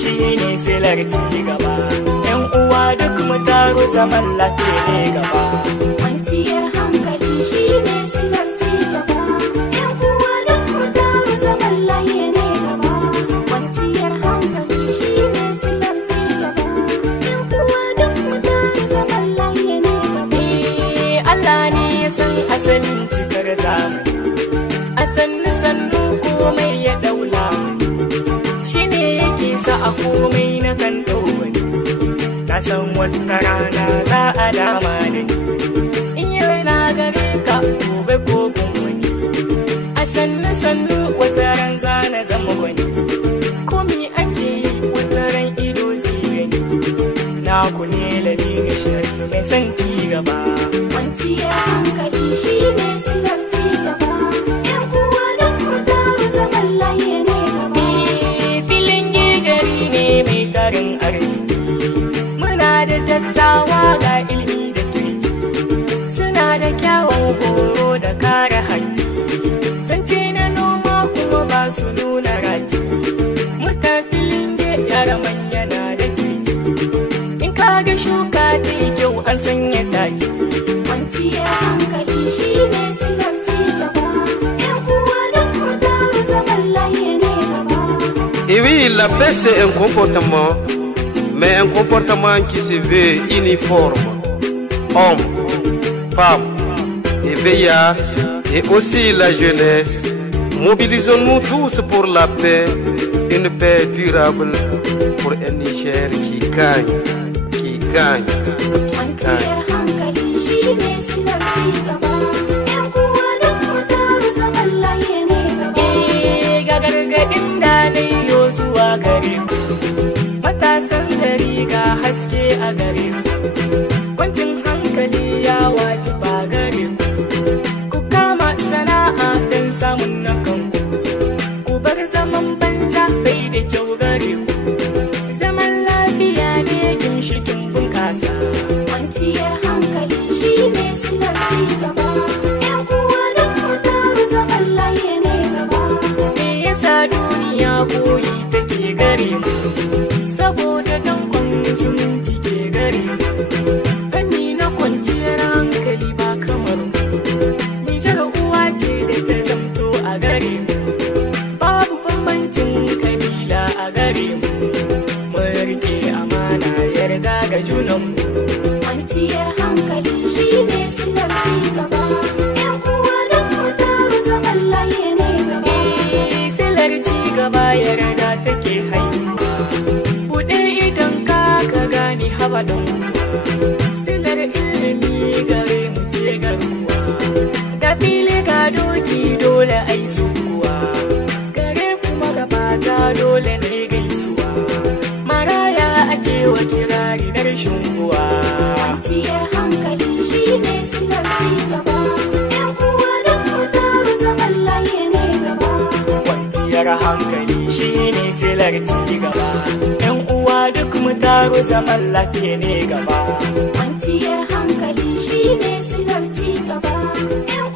shi ne silar ci gaba. Yan uwa duk mu taru zaman lafiya ne gaba. Kwanciyar hankali shi ne silar ci gaba. Yan uwa duk mu taru zaman lafiya ne gaba. Kwanciyar hankali shi ne silar ci gaba. Yan uwa duk mu taru zaman lafiya ne gaba. Allah ne ya san asalin cikar zamani. A sannu sannu komai ya daula shi ne yake sa a komai na kan ɗaubani. Na san wata rana za a dama da ni, in yau na gare ka gobe ko wani. A sannu sannu wata ran za na zama gwani, komi ake yi wata ran ido zai gani. Na ku ne Laminu Sharif mai son ci gaba. Kwanciyar hankali shi ne silar ci gaba. Yan uwa duk mu taru zaman lafiya ne gaba. Filin gari ne mai tarin arziki, muna da dattawa ga ilimi da kirki, suna da kyawun horo da kare haƙƙi. Zance na noma kuma ba su nuna raki, mutan filin yara manya na da kirki. In ka ga shuka ta yi kyau an sanya taki. Kwanciyar hankali shi ne silar ci gaba. Yan uwa duk mu taru zaman lafiya ne gaba. Et oui, la paix c'est un comportement, mais un comportement qui se veut uniforme. Hommes, femmes et veillards, et aussi la jeunesse. Mobilisons-nous tous pour la paix, une paix durable pour un Niger qui gagne, qui gagne, qui Kwanciyar gagne. hankali shi ne silar ci gaba. Yan uwa duk mu taru zaman lafiya ne gaba. Ga gargaɗin da na yi zuwa gare ku, matasan gari ga haske a gare ku. Kwancin hankali ya wajiba gare ku, ku kama sana'a don samun na kanku. Ku bar zaman banza bai da kyau gare ku, zaman lafiya ne gimshikin bunƙasa. Kwanciyar hankali shi ne silar ci gaba. Yan uwa duk mu taru zaman lafiya ne gaba. Me yasa duniya koyi take gare mu, saboda dankon zumunci ke gare mu. Fanni na kwanciyar hankali ba kamar mu, Nijar uwa ce da ta zamto a gare mu. Babu bambancin kabila a gare mu, mun rike amana yarda ga junanmu. Kwanciyar hankali shi ne silar ci gaba. Yan uwa duk mu taru zaman lafiya ne gaba. Silar ci gaba yarda take haihuwa, buɗe idan ka gane haba ɗan uwa. Silar ilimi gare mu ce garkuwa, da fili ga doki dole ai sukuwa, gare kuma gabata dole ne gaisuwa. Maraya ake wa kirari na rashin uwa. Kwanciyar hankali shi ne silar ci gaba. Yan uwa duk mu taru zaman lafiya ne gaba. Kwanciyar hankali shi ne silar ci gaba. Yan uwa duk mu taru zaman lafiya ne gaba. Kwanciyar hankali shi ne silar ci gaba. Yan